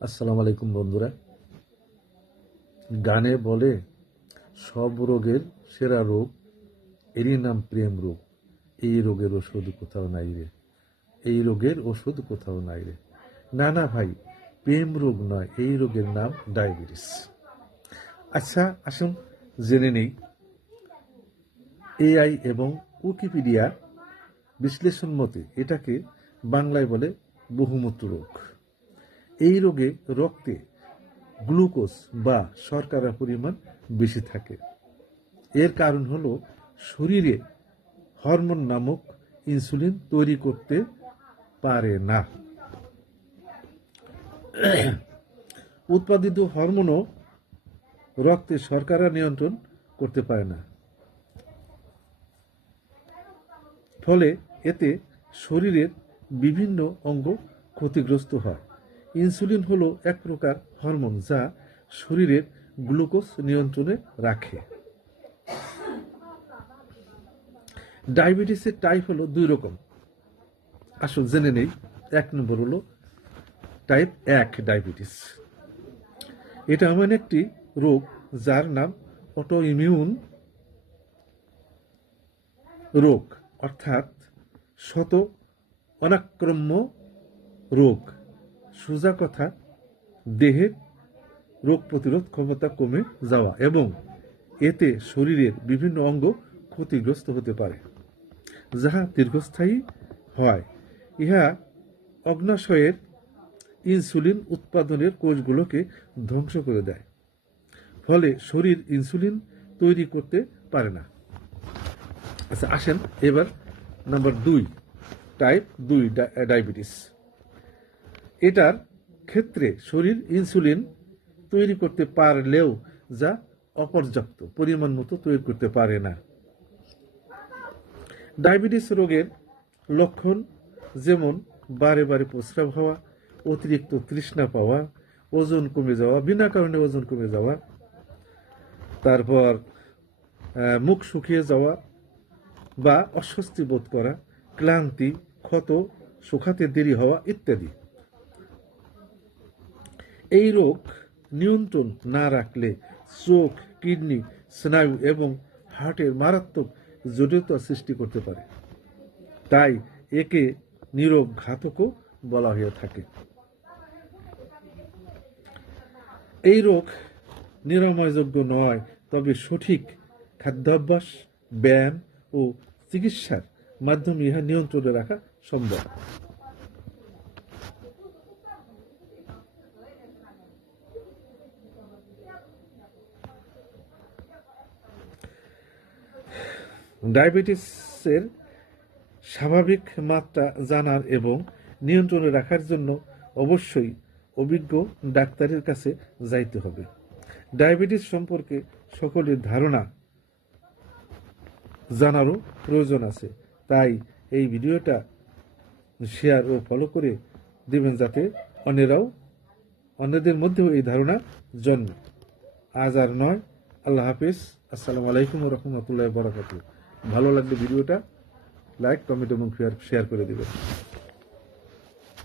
আসসালামু আলাইকুম বন্ধুরা। গানে বলে সব রোগের সেরা রোগ, এরই নাম প্রেম রোগ। এই রোগের ওষুধ কোথাও নাই রে, এই রোগের ওষুধ কোথাও নাই রে। না না ভাই, প্রেম রোগ নয়, এই রোগের নাম ডায়াবেটিস। আচ্ছা আসুন জেনে নেই। এআই এবং উইকিপিডিয়া বিশ্লেষণ মতে এটাকে বাংলায় বলে বহুমূত্র রোগ। এই রোগে রক্তে গ্লুকোজ বা শর্করার পরিমাণ বেশি থাকে। এর কারণ হলো শরীরে হরমোন নামক ইনসুলিন তৈরি করতে পারে না। উৎপাদিত হরমোনও রক্তে শর্করা নিয়ন্ত্রণ করতে পারে না। ফলে এতে শরীরের বিভিন্ন অঙ্গ ক্ষতিগ্রস্ত হয়। ইনসুলিন হলো এক প্রকার হরমোন যা শরীরের গ্লুকোজ নিয়ন্ত্রণে রাখে। ডায়াবেটিসের টাইপ হলো দুই রকম। আসুন জেনে নেই। এক নম্বর হলো টাইপ 1 ডায়াবেটিস। এটা এমন একটি রোগ যার নাম অটোইমিউন রোগ, অর্থাৎ শত অনাক্রম্য রোগ। সোজা কথা, দেহের রোগ প্রতিরোধ ক্ষমতা কমে যাওয়া এবং এতে শরীরের বিভিন্ন অঙ্গ ক্ষতিগ্রস্ত হতে পারে, যাহা দীর্ঘস্থায়ী হয়। ইহা অগ্নাশয়ের ইনসুলিন উৎপাদনের কোষগুলোকে ধ্বংস করে দেয়, ফলে শরীর ইনসুলিন তৈরি করতে পারে না। আচ্ছা আসেন এবার নাম্বার 2, টাইপ 2 ডায়াবেটিস। এটার ক্ষেত্রে শরীর ইনসুলিন তৈরি করতে পারলেও যা অপর্যাপ্ত পরিমাণ মতো তৈরি করতে পারে না। ডায়াবেটিস রোগের লক্ষণ যেমন বারে বারে প্রস্রাব হওয়া, অতিরিক্ত তৃষ্ণা পাওয়া, ওজন কমে যাওয়া, বিনা কারণে ওজন কমে যাওয়া, তারপর মুখ শুকিয়ে যাওয়া বা অস্বস্তি বোধ করা, ক্লান্তি, ক্ষত শুকাতে দেরি হওয়া ইত্যাদি। এই রোগ নিয়ন্ত্রণ না রাখলে চোখ, কিডনি, স্নায়ু এবং হার্টের মারাত্মক জটিলতা সৃষ্টি করতে পারে। তাই একে নীরব ঘাতকও বলা হয়ে থাকে। এই রোগ নিরাময়যোগ্য নয়, তবে সঠিক খাদ্যাভ্যাস, ব্যায়াম ও চিকিৎসার মাধ্যমে ইহা নিয়ন্ত্রণে রাখা সম্ভব। ডায়াবেটিসের স্বাভাবিক মাত্রা জানার এবং নিয়ন্ত্রণে রাখার জন্য অবশ্যই অভিজ্ঞ ডাক্তারের কাছে যাইতে হবে। ডায়াবেটিস সম্পর্কে সকলের ধারণা জানারও প্রয়োজন আছে, তাই এই ভিডিওটা শেয়ার ও ফলো করে দেবেন যাতে অন্যদের মধ্যেও এই ধারণা জন্মে। আজ আর নয়, আল্লাহ হাফিজ। আসসালামু আলাইকুম ওয়া রাহমাতুল্লাহি ওয়া বারাকাতুহু। ভালো লাগলে ভিডিওটা লাইক, কমেন্ট এবং শেয়ার করে দেবেন।